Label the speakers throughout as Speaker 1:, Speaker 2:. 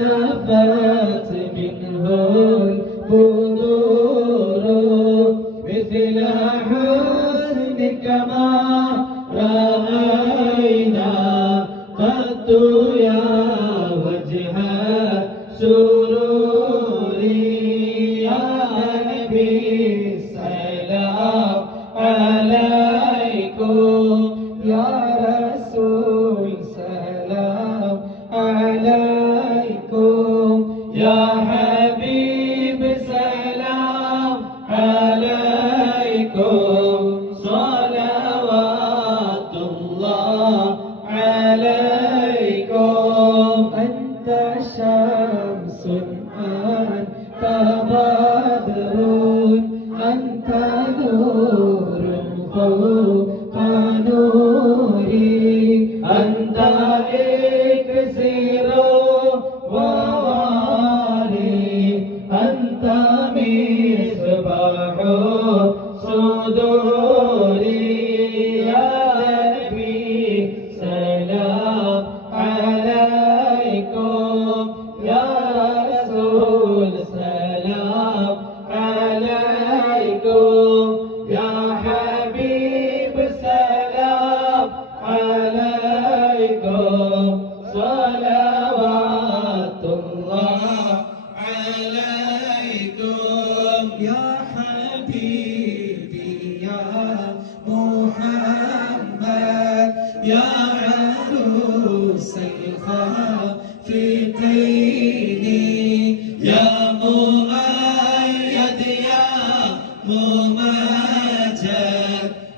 Speaker 1: اختفت من هون sun.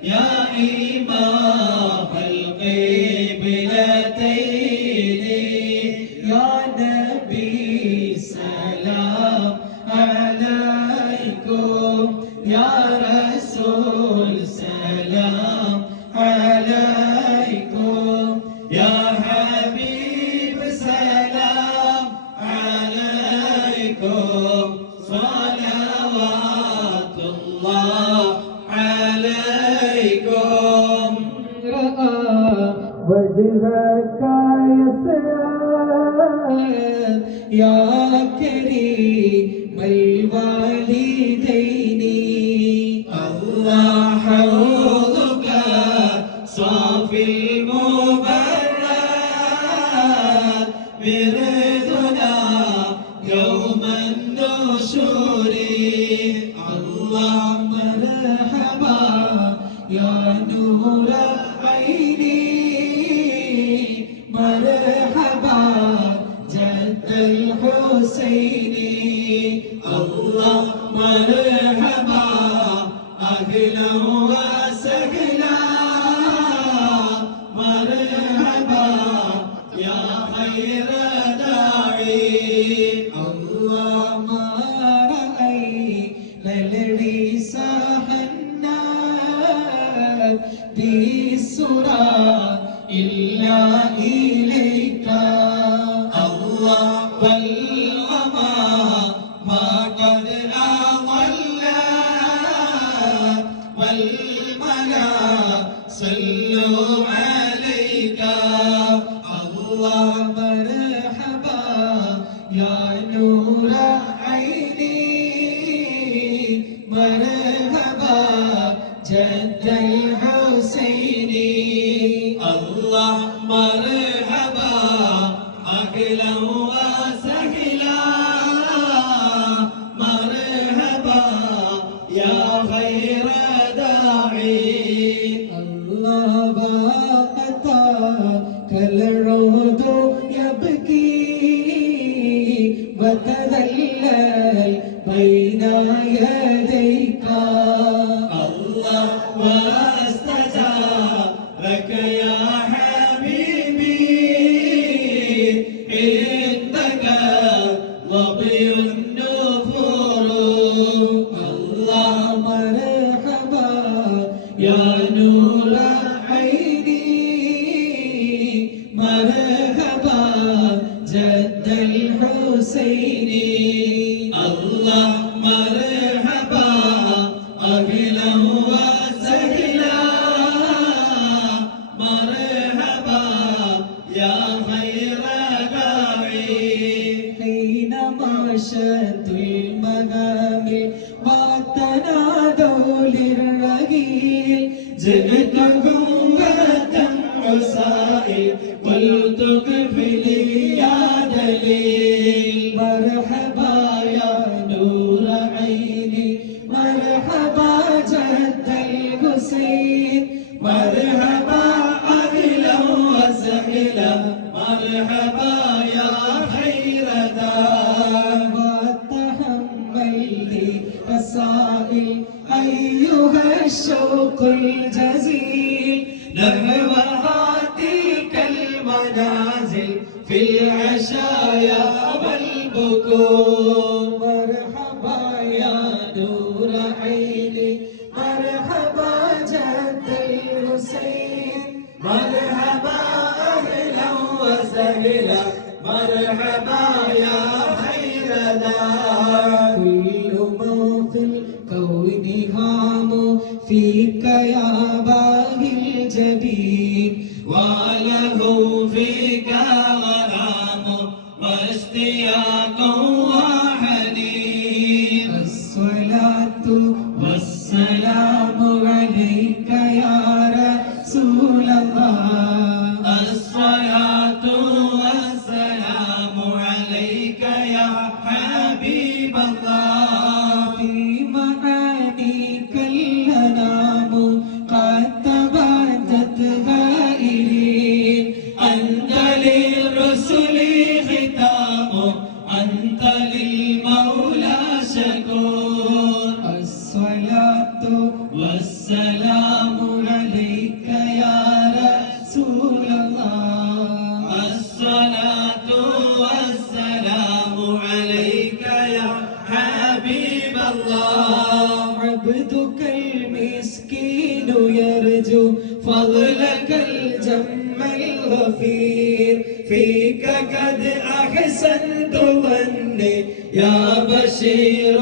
Speaker 1: يا إلهي Jesus حسيني. الله مرحبا أهلا وسهلا. مرحبا يا خير داعي. الله ما رأي للذي سهلنا بالسرى إلا إليك. نور عيني يا نور عيني مرحبا جد الحسين مرحبا أهلا وسهلا مرحبا يا أيها الشوق الجزيل المنازل في العشايا والبكور الجم الغفير. فيك قد أحسنت وني يا بشير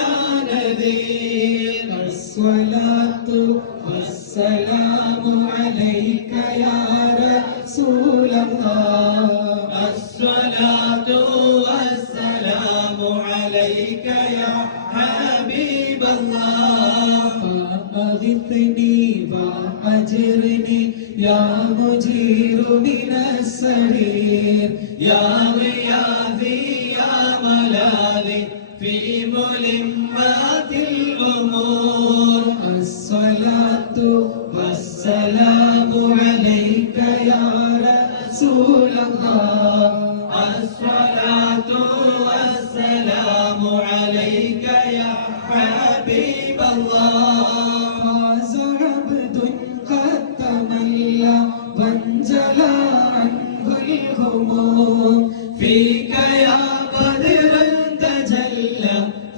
Speaker 1: يا نذير. الصلاة والسلام عليك يا رسول الله. الصلاة والسلام عليك يا حبيب الله. فأغثني وأجرني Yahweh, Yahweh, Yahweh, Yahweh, Yahweh, Yahweh, Yahweh,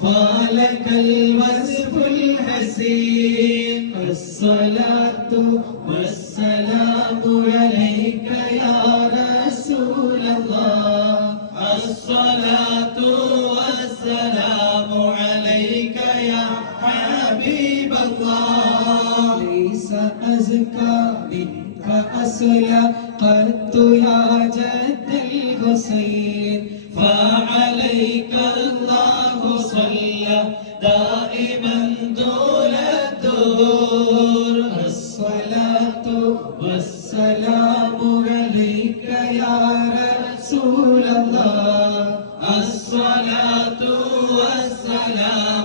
Speaker 1: فلك الوصف الحسين الصلاة الرسل قلت يا جد الحسين فعليك الله صلى دائما دون الدور. الصلاة والسلام عليك يا رسول الله. الصلاة والسلام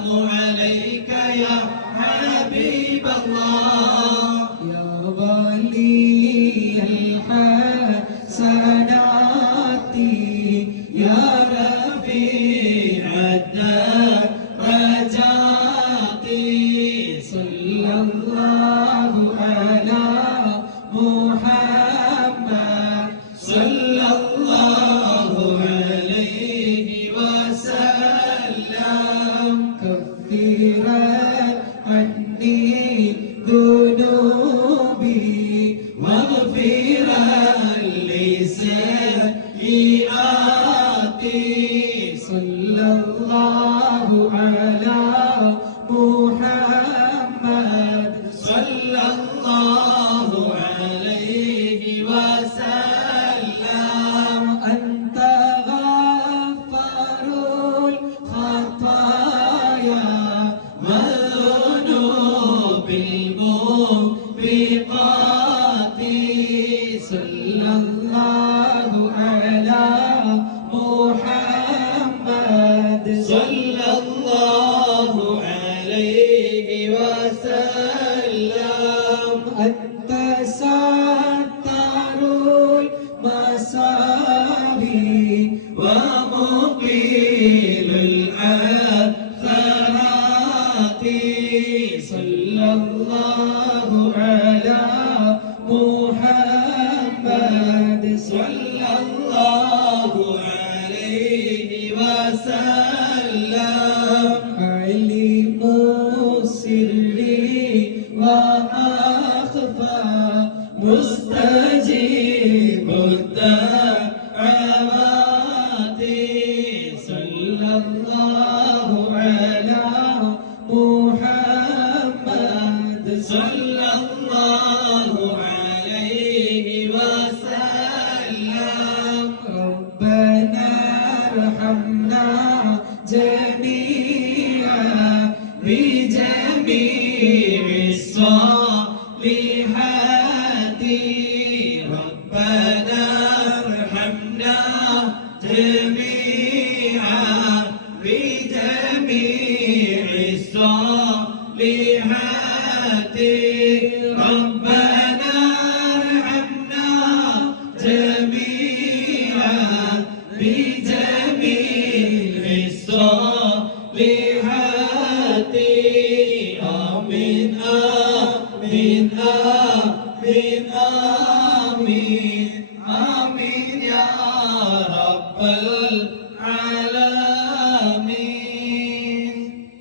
Speaker 1: جميعا